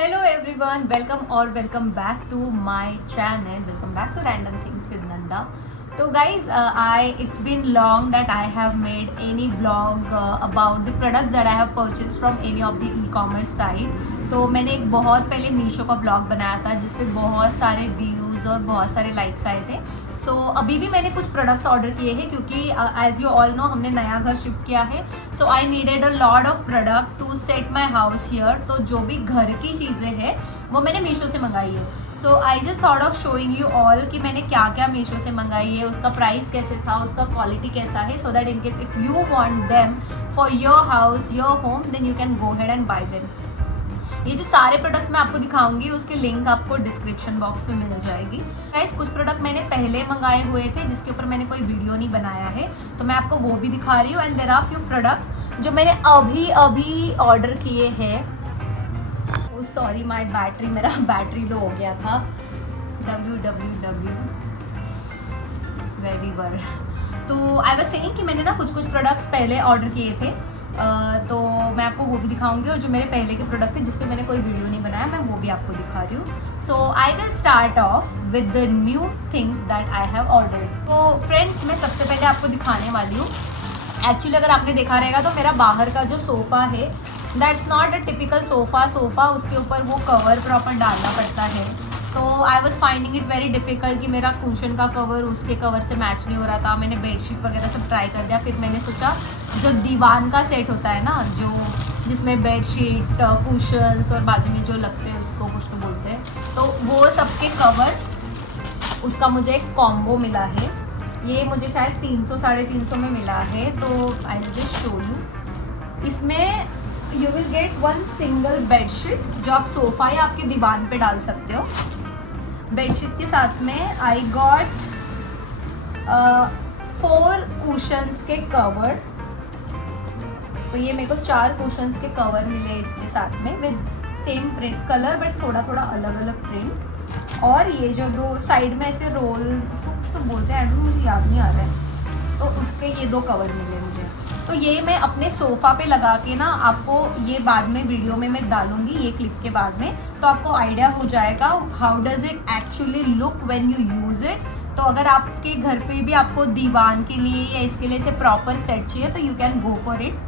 Hello everyone, welcome back to my channel. Welcome back to Random Things with Nanda. So guys, it's been long that I have made any vlog about the products that I have purchased from any of the e-commerce site. तो मैंने एक बहुत पहले मीशो का blog बनाया था जिसपे बहुत सारे व्यूज़ और बहुत सारे लाइक्स आए थे. सो अभी भी मैंने कुछ प्रोडक्ट्स ऑर्डर किए हैं क्योंकि एज यू ऑल नो हमने नया घर शिफ्ट किया है. So I needed a lot of product to set my house here. तो जो भी घर की चीज़ें हैं वो मैंने मीशो से मंगाई है. So I just thought of showing you all कि मैंने क्या क्या मीशो से मंगाई है, उसका प्राइस कैसे था, उसका क्वालिटी कैसा है, so that in case if you want them for your house your home then you can go head and buy them. ये जो सारे प्रोडक्ट्स मैं आपको दिखाऊंगी उसकी लिंक आपको डिस्क्रिप्शन बॉक्स में मिल जाएगी. गाइस कुछ प्रोडक्ट मैंने पहले मंगाए हुए थे जिसके ऊपर मैंने कोई वीडियो नहीं बनाया है तो मैं आपको वो भी दिखा रही हूँ. And there are few products जो मैंने अभी ऑर्डर किए हैं. सॉरी माय बैटरी, मेरा बैटरी लो हो गया था. www वेरीवर. तो आई वाज सेइंग कि मैंने ना कुछ प्रोडक्ट्स पहले ऑर्डर किए थे. तो मैं आपको वो भी दिखाऊंगी और जो मेरे पहले के प्रोडक्ट थे जिस पे मैंने कोई वीडियो नहीं बनाया मैं वो भी आपको दिखा रही हूँ. So I will start off with the new things that I have ordered. तो फ्रेंड्स मैं सबसे पहले आपको दिखाने वाली हूँ. एक्चुअली अगर आपने देखा रहेगा तो मेरा बाहर का जो सोफ़ा है that's not a typical sofa. उसके ऊपर वो कवर प्रॉपर डालना पड़ता है. तो I was finding it very difficult कि मेरा कुशन का कवर उसके कवर से मैच नहीं हो रहा था. मैंने बेडशीट वगैरह सब ट्राई कर दिया. फिर मैंने सोचा जो दीवान का सेट होता है ना, जो जिसमें बेडशीट कुशन्स और बाजू में जो लगते हैं उसको कुछ तो बोलते हैं, तो वो सबके कवर्स उसका मुझे एक कॉम्बो मिला है. ये मुझे शायद 300-350 में मिला है. तो I will just show you. इसमें you will get one single bedsheet जो आप सोफ़ा या आपके दीवान पे डाल सकते हो. बेडशीट के साथ में आई गॉट 4 कुशन्स के कवर. तो ये मेरे को 4 कुशन्स के कवर मिले इसके साथ में with same print colour but थोड़ा अलग अलग प्रिंट. और ये जो 2 साइड में ऐसे रोल उसको कुछ तो बोलते हैं, मुझे याद नहीं आ रहा है. तो उसके ये 2 कवर मिले मुझे. तो ये मैं अपने सोफ़ा पे लगा के ना आपको ये बाद में वीडियो में मैं डालूंगी ये क्लिप के बाद में, तो आपको आइडिया हो जाएगा how does it actually look when you use it. तो अगर आपके घर पे भी आपको दीवान के लिए या इसके लिए से प्रॉपर सेट चाहिए तो you can go for it.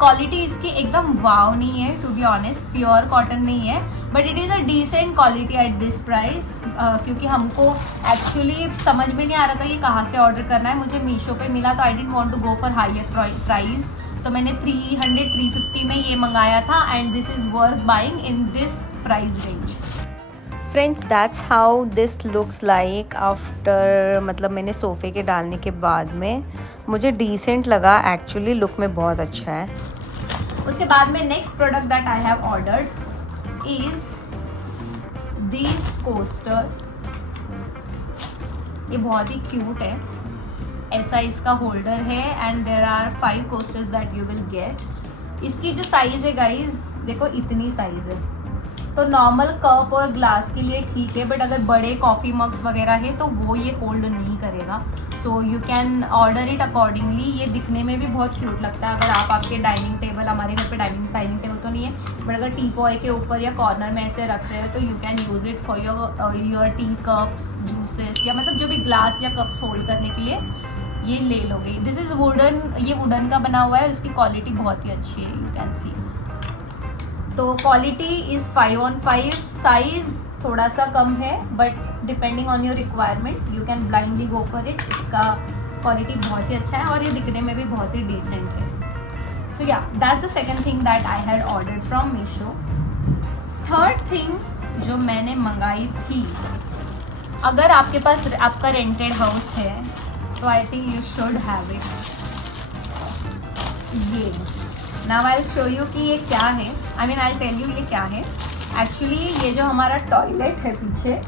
Quality इसकी एकदम वाव नहीं है to be honest. Pure cotton नहीं है but it is a decent quality at this price. क्योंकि हमको एक्चुअली समझ में नहीं आ रहा था ये कहाँ से ऑर्डर करना है. मुझे मीशो पे मिला तो I didn't want to go for higher price. तो मैंने 300-350 में ये मंगाया था and this is worth buying in this price range. Friends that's how this looks like after. मतलब मैंने सोफ़े के डालने के बाद में मुझे डिसेंट लगा. एक्चुअली लुक में बहुत अच्छा है. उसके बाद में next product that I have ordered is these coasters. ये बहुत ही क्यूट है. ऐसा इसका होल्डर है and there are 5 coasters that you will get. इसकी जो साइज़ है गाइज देखो इतनी साइज़ है. तो नॉर्मल कप और ग्लास के लिए ठीक है बट अगर बड़े कॉफ़ी मग्स वगैरह है तो वो ये होल्ड नहीं करेगा. So you can order it accordingly. ये दिखने में भी बहुत क्यूट लगता है. अगर आप आपके डाइनिंग टेबल, हमारे घर पे डाइनिंग टेबल तो नहीं है बट अगर टी पॉय के ऊपर या कॉर्नर में ऐसे रख रहे हो तो you can use it for your T cups, juices या मतलब जो भी ग्लास या कप्स होल्ड करने के लिए ये ले लोगे. This is wooden. ये वुडन का बना हुआ है. इसकी क्वालिटी बहुत ही अच्छी है. You can see. तो क्वालिटी इज़ 5/5. साइज़ थोड़ा सा कम है but depending on your requirement you can blindly go for it. इसका क्वालिटी बहुत ही अच्छा है और ये दिखने में भी बहुत ही डिसेंट है. सो या that's the second thing that I had ordered from Meesho. Third thing जो मैंने मंगाई थी, अगर आपके पास आपका रेंटेड हाउस है तो I think you should have it. ये now I will show you कि ये क्या है. I mean I tell you ये क्या है. एक्चुअली ये जो हमारा टॉयलेट है पीछे,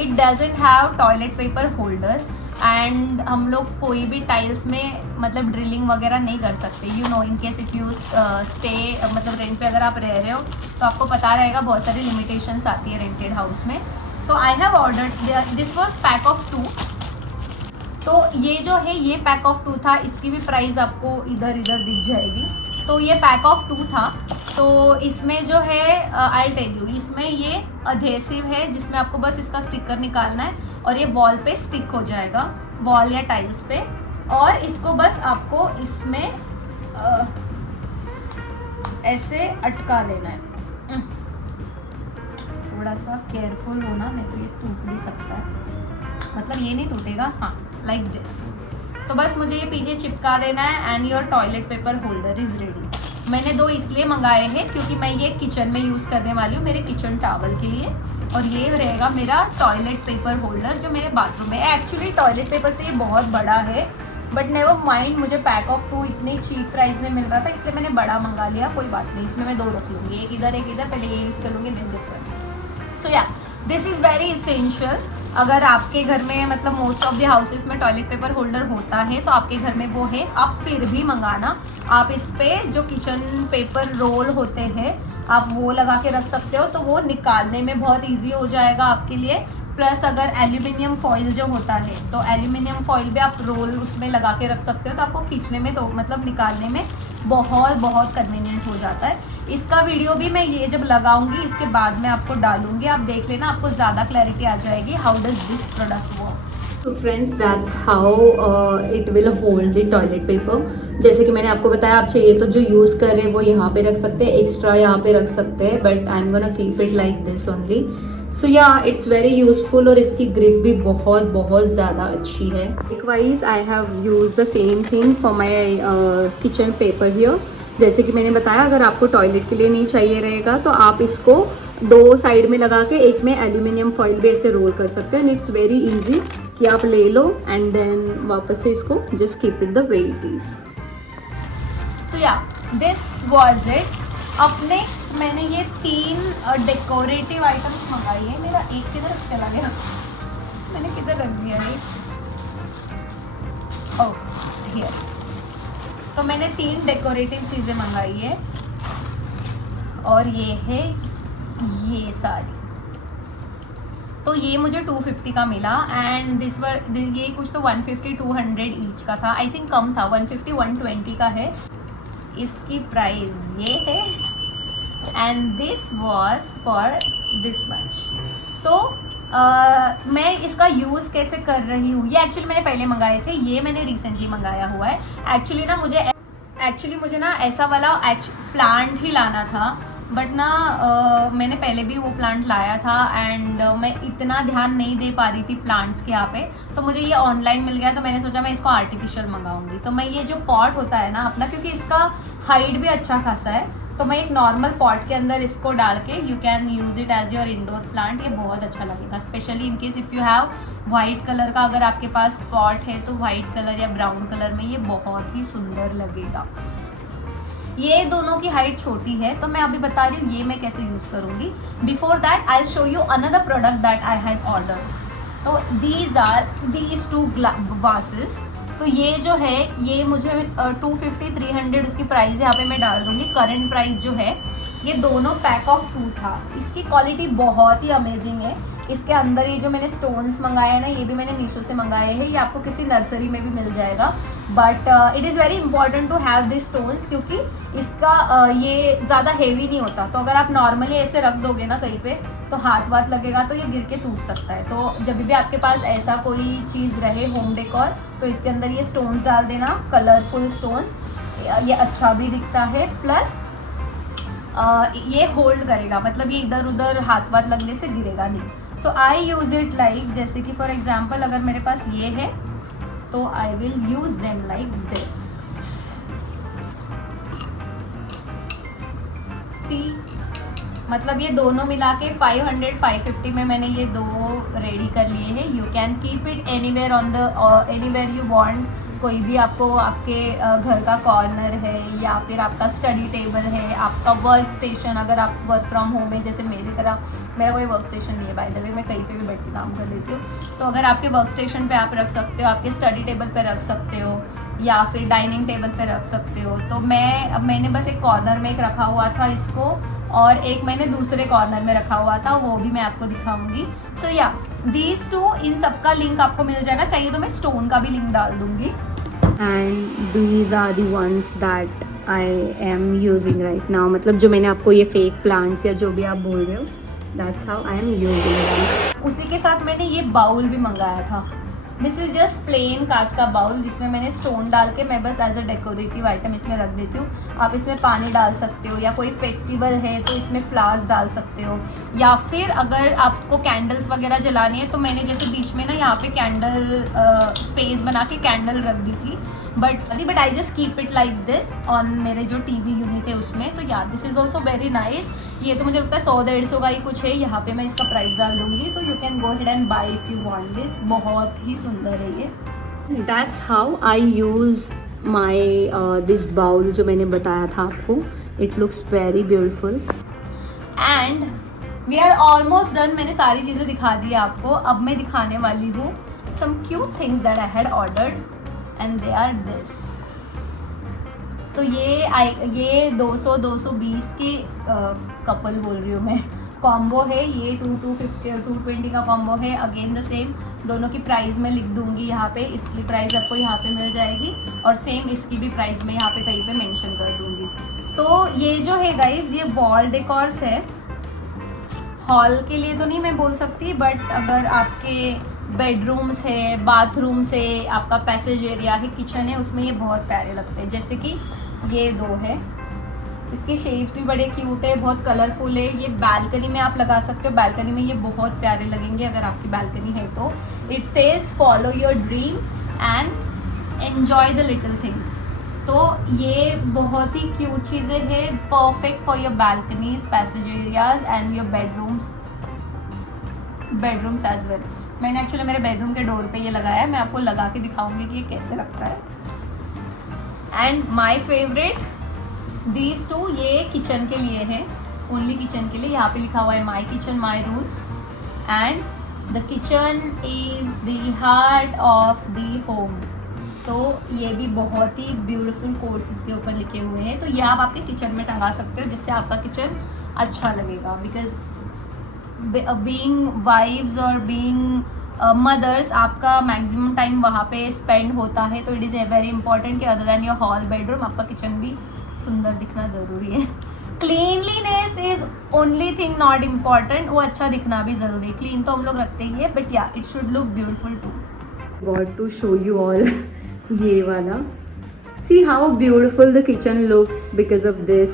it doesn't have toilet paper holder and हम लोग कोई भी टाइल्स में मतलब ड्रिलिंग वगैरह नहीं कर सकते. You know in case if you stay मतलब रेंट पे अगर आप रह रहे हो तो आपको पता रहेगा बहुत सारी लिमिटेशंस आती है रेंटेड हाउस में. तो आई have ordered this was pack of 2. तो ये जो है ये पैक ऑफ 2 था. इसकी भी प्राइस आपको इधर दिख जाएगी. तो ये पैक ऑफ 2 था तो इसमें जो है आई टेल यू, इसमें ये अधेसिव है जिसमें आपको बस इसका स्टिकर निकालना है और ये वॉल पे स्टिक हो जाएगा, वॉल या टाइल्स पे। और इसको बस आपको इसमें ऐसे अटका देना है। थोड़ा सा केयरफुल होना, नहीं तो ये टूट भी सकता है, मतलब ये नहीं टूटेगा, हाँ लाइक दिस। तो बस मुझे ये पीछे चिपका देना है and your toilet paper holder is ready. मैंने 2 इसलिए मंगाए हैं क्योंकि मैं ये किचन में यूज़ करने वाली हूँ, मेरे किचन टॉवल के लिए, और ये रहेगा मेरा टॉयलेट पेपर होल्डर जो मेरे बाथरूम में है। एक्चुअली टॉयलेट पेपर से ये बहुत बड़ा है, बट नेवर माइंड, मुझे पैक ऑफ 2 इतने चीप प्राइस में मिल रहा था, इसलिए मैंने बड़ा मंगा लिया। कोई बात नहीं, इसमें मैं 2 रख लूँगी, एक इधर पहले ये यूज़ कर लूँगी, then this one. So yeah this is very essential. अगर आपके घर में, मतलब मोस्ट ऑफ द हाउसेस में टॉयलेट पेपर होल्डर होता है, तो आपके घर में वो है, आप फिर भी मंगाना। आप इस पे जो किचन पेपर रोल होते हैं आप वो लगा के रख सकते हो, तो वो निकालने में बहुत इजी हो जाएगा आपके लिए। प्लस अगर एल्यूमिनियम फॉइल जो होता है, तो एल्यूमिनियम फॉइल भी आप रोल उसमें लगा के रख सकते हो, तो आपको खींचने में, तो मतलब निकालने में बहुत कन्वीनियंट हो जाता है। इसका वीडियो भी मैं ये जब लगाऊंगी इसके बाद में आपको डालूंगी, आप देख लेना, आपको ज़्यादा क्लैरिटी आ जाएगी how does this product work. तो friends that's how it will hold the toilet paper. जैसे कि मैंने आपको बताया, आप चाहिए तो जो यूज़ कर रहे हैं वो यहाँ पे रख सकते हैं, एक्स्ट्रा यहाँ पे रख सकते हैं, but I am gonna keep it like this only. So yeah it's very useful और इसकी ग्रिप भी बहुत ज़्यादा अच्छी है। Likewise I have use the same thing for my kitchen paper here. जैसे कि मैंने बताया, अगर आपको टॉयलेट के लिए नहीं चाहिए रहेगा तो आप इसको 2 साइड में लगा के एक में एल्यूमिनियम फॉइल भी ऐसे रोल कर सकते हैं, एंड इट्स वेरी इजी कि आप ले लो एंड देन वापस से इसको just keep it the way it is. So yeah this was it. अपने मैंने ये 3 डेकोरेटिव आइटम्स मंगाई है। मेरा एक किधर चला गया, मैंने किधर रख दिया ये, ओह हियर। तो मैंने 3 डेकोरेटिव चीज़ें मंगाई है और ये है ये सारी। तो ये मुझे 250 का मिला एंड ये कुछ तो 150-200 ईच का था, आई थिंक कम था, 150-120 का है। इसकी प्राइस ये है and this was for this much. तो मैं इसका यूज़ कैसे कर रही हूँ, ये एक्चुअली मैंने पहले मंगाए थे, ये मैंने रिसेंटली मंगाया हुआ है। एक्चुअली मुझे ना ऐसा वाला प्लांट ही लाना था, बट ना मैंने पहले भी वो प्लांट लाया था एंड मैं इतना ध्यान नहीं दे पा रही थी प्लांट्स के यहाँ पे, तो मुझे ये ऑनलाइन मिल गया, तो मैंने सोचा मैं इसको आर्टिफिशियल मंगाऊंगी। तो मैं ये जो पॉट होता है ना अपना, क्योंकि इसका हाइट भी अच्छा खासा है, तो मैं एक नॉर्मल पॉट के अंदर इसको डाल के you can use it as your indoor plant. ये बहुत अच्छा लगेगा, specially in case if you have white colour का अगर आपके पास पॉट है, तो वाइट कलर या ब्राउन कलर में ये बहुत ही सुंदर लगेगा। ये दोनों की हाइट छोटी है, तो मैं अभी बता रही हूँ ये मैं कैसे यूज़ करूँगी। Before that I show you another product that I had order. तो दीज आर दीज 2 वासेस। तो ये जो है ये मुझे 250-300 उसकी प्राइस यहाँ पे मैं डाल दूँगी, करंट प्राइस जो है। ये दोनों पैक ऑफ 2 था। इसकी क्वालिटी बहुत ही अमेजिंग है। इसके अंदर ये जो मैंने स्टोन्स मंगाए हैं ना, ये भी मैंने मीशो से मंगाए हैं, ये आपको किसी नर्सरी में भी मिल जाएगा, but it is very important to have this stones, क्योंकि इसका ये ज़्यादा हेवी नहीं होता। तो अगर आप नॉर्मली ऐसे रख दोगे ना कहीं पे, तो हाथ वाथ लगेगा तो ये गिर के टूट सकता है। तो जब भी आपके पास ऐसा कोई चीज़ रहे होम डेकोर, तो इसके अंदर ये स्टोन्स डाल देना, कलरफुल स्टोन्स, ये अच्छा भी दिखता है, प्लस ये होल्ड करेगा, मतलब ये इधर उधर हाथ वाथ लगने से गिरेगा नहीं। सो आई यूज़ इट लाइक, जैसे कि फॉर एग्जाम्पल अगर मेरे पास ये है तो I will use them like this. See, मतलब ये दोनों मिला के 500-550 में मैंने ये 2 रेडी कर लिए हैं। You can keep it anywhere on the anywhere you want. कोई भी आपको आपके घर का कॉर्नर है, या फिर आपका स्टडी टेबल है, आपका वर्क स्टेशन, अगर आप वर्क फ्रॉम होम है जैसे मेरी तरह, मेरा कोई वर्क स्टेशन नहीं है बाय द वे, मैं कहीं पे भी बैठ के काम कर लेती हूँ। तो अगर आपके वर्क स्टेशन पे आप रख सकते हो, आपके स्टडी टेबल पे रख सकते हो, या फिर डाइनिंग टेबल पे रख सकते हो। तो मैंने बस एक कॉर्नर में एक रखा हुआ था इसको, और एक मैंने दूसरे कॉर्नर में रखा हुआ था, वो भी मैं आपको दिखाऊंगी। सो या दीज 2, इन सब का लिंक आपको मिल जाएगा, चाहिए तो मैं स्टोन का भी लिंक डाल दूंगी। And these are the ones that I am using right now, मतलब जो मैंने आपको ये फेक प्लांट्स या जो भी आप बोल रहे हो, that's how I am using. उसी के साथ मैंने ये बाउल भी मंगाया था। दिस इज जस्ट प्लेन कांच का बाउल जिसमें मैंने स्टोन डाल के मैं बस एज अ डेकोरेटिव आइटम इसमें रख देती हूँ। आप इसमें पानी डाल सकते हो, या कोई फेस्टिवल है तो इसमें फ्लावर्स डाल सकते हो, या फिर अगर आपको कैंडल्स वगैरह जलानी है तो मैंने जैसे बीच में ना यहाँ पे कैंडल स्पेस बना के कैंडल रख दी थी, but I just keep it like this on मेरे जो टीवी यूनिट है उसमें। तो या this is also very nice. ये तो मुझे लगता है 100-150 का ही कुछ है। यहाँ पे मैं इसका प्राइस डाल दूंगी, तो you can go head and buy if you want this. बहुत ही सुंदर है ये। That's how I use my this bowl जो मैंने बताया था आपको। It looks very beautiful and we are almost done. मैंने सारी चीज़ें दिखा दी आपको। अब मैं दिखाने वाली हूँ some cute things that I had ordered and they are this. तो ये 200-220 की कपल बोल रही हूँ मैं, कॉम्बो है ये। 220 का कॉम्बो है। अगेन द सेम, दोनों की प्राइस मैं लिख दूंगी यहाँ पे। इसकी प्राइस आपको यहाँ पे मिल जाएगी और सेम इसकी भी प्राइस मैं यहाँ पे कहीं पे मेंशन कर दूंगी। तो ये जो है गाइज, ये वॉल डेकोर्स है। हॉल के लिए तो नहीं मैं बोल सकती, बट अगर आपके बेडरूम्स है, बाथरूम्स है, आपका पैसेज एरिया है, किचन है, उसमें ये बहुत प्यारे लगते हैं। जैसे कि ये दो है, इसके शेप्स भी बड़े क्यूट है, बहुत कलरफुल है। ये बालकनी में आप लगा सकते हो। बालकनी में ये बहुत प्यारे लगेंगे अगर आपकी बालकनी है तो। It says follow your dreams and enjoy the little things. तो ये बहुत ही क्यूट चीज़ें हैं, perfect for your balconies, passage areas and your bedrooms as well. मैंने एक्चुअली मेरे बेडरूम के डोर पे ये लगाया है। मैं आपको लगा के दिखाऊंगी कि ये कैसे लगता है। And my favourite these two, ये किचन के लिए है, ओनली किचन के लिए। यहाँ पे लिखा हुआ है my kitchen my rules and the kitchen is the heart of the home. तो ये भी बहुत ही ब्यूटीफुल कोट्स इसके ऊपर लिखे हुए हैं। तो ये आप आपके किचन में टंगा सकते हो, जिससे आपका किचन अच्छा लगेगा। बिकॉज बीइंग वाइफ्स और बीइंग मदर्स, आपका मैक्सिमम टाइम वहाँ पे स्पेंड होता है। तो it is a very important कि other than your hall bedroom, आपका किचन भी सुंदर दिखना ज़रूरी है। Cleanliness is only thing not important, वो अच्छा दिखना भी ज़रूरी है। क्लीन तो हम लोग रखते ही है, but yeah it should look beautiful too. Got to show you all ये वाला। See how beautiful the kitchen looks because of this.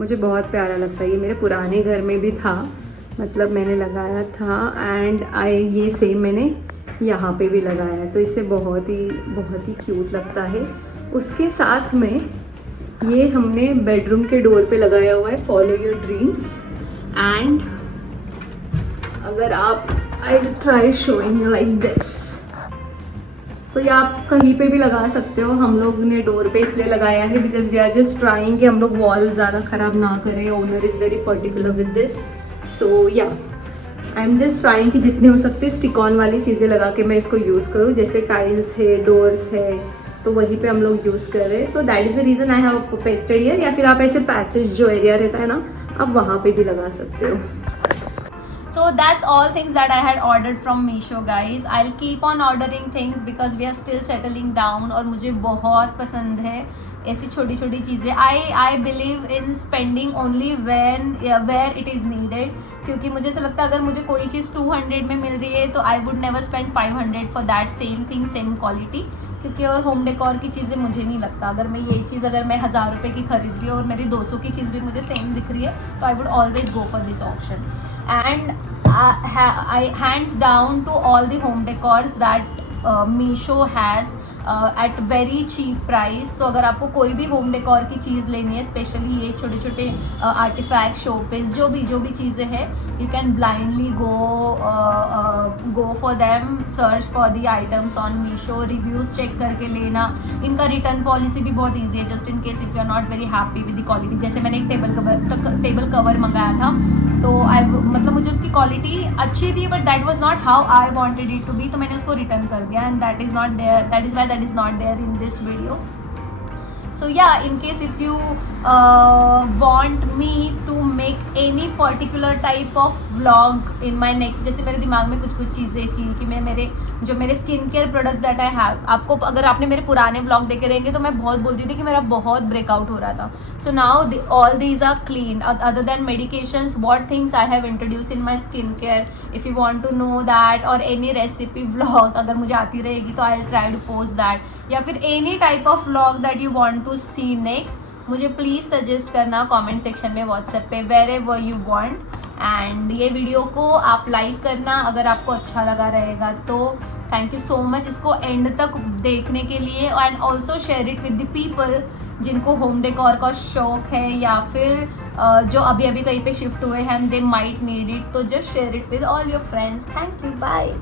मुझे बहुत प्यारा लगता है। ये मेरे पुराने घर में भी था, मतलब मैंने लगाया था एंड ये सेम मैंने यहाँ पे भी लगाया है। तो इससे बहुत ही क्यूट लगता है। उसके साथ में ये हमने बेडरूम के डोर पे लगाया हुआ है, फॉलो योर ड्रीम्स। एंड अगर आप, I try showing you like this, तो ये आप कहीं पे भी लगा सकते हो। हम लोग ने डोर पे इसलिए लगाया है because we are just trying कि हम लोग वॉल ज़्यादा ख़राब ना करें। Owner is very particular with this. So yeah I am just trying कि जितने हो सकते स्टिक ऑन वाली चीज़ें लगा के मैं इसको यूज़ करूँ। जैसे टाइल्स है, डोर्स है, तो वहीं पे हम लोग यूज़ कर रहे हैं। तो that is the reason I have pasted here. या फिर आप ऐसे पैसेज जो एरिया रहता है ना, आप वहाँ पे भी लगा सकते हो। So that's all things that I had ordered from Meesho guys. I'll keep on ordering things because we are still settling down और मुझे बहुत पसंद है ऐसी छोटी छोटी चीज़ें। I believe in spending only where it is needed, क्योंकि मुझे ऐसा लगता है अगर मुझे कोई चीज़ 200 में मिल रही है तो I would never spend 500 for that same thing, same quality। क्योंकि और होम डेकोर की चीज़ें मुझे नहीं लगता, अगर मैं ये चीज़ अगर मैं 1000 रुपये की खरीद रही हूँ और मेरी 200 की चीज़ भी मुझे सेम दिख रही है, तो I would always go for this option. And I hands down to all the home decors that Meesho has at very cheap price. तो अगर आपको कोई भी होम डेकोर की चीज़ लेनी है, स्पेशली ये छोटे छोटे आर्टिफैक्ट, शो पीस, जो भी चीज़ें हैं, you can blindly go for them, search for the items on Meesho, reviews check करके लेना। इनका रिटर्न पॉलिसी भी बहुत ईजी है, just in case if you are not very happy with the quality. जैसे मैंने एक टेबल कवर मंगाया था, तो मतलब मुझे उसकी क्वालिटी अच्छी थी, but that was not how I wanted it to be, तो मैंने उसको रिटर्न कर दिया। And that is not there, that is why that is not there in this video. So yeah, in case if you want me to make any particular type of vlog in my next, जैसे मेरे दिमाग में कुछ चीज़ें थी कि मैं मेरे skin care products that I have, आपको अगर आपने मेरे पुराने व्लॉग देखे रहेंगे तो मैं बहुत बोलती थी कि मेरा बहुत ब्रेकआउट हो रहा था. So now all these are clean. Other than medications, what things I have introduce in my skin care. If you want to know that, और एनी रेसिपी व्लॉग अगर मुझे आती रहेगी तो I will try to post that, या फिर any type of vlog that you want to see next, मुझे please suggest करना कमेंट सेक्शन में, व्हाट्सएप पे, wherever you want. And ये वीडियो को आप लाइक करना अगर आपको अच्छा लगा रहेगा तो. थैंक यू सो मच इसको एंड तक देखने के लिए. And also share it with the people जिनको होम डेकोर का शौक है, या फिर जो अभी कहीं पे शिफ्ट हुए हैं, दे माइट नीड इट. तो just share it with all your friends. Thank you. Bye.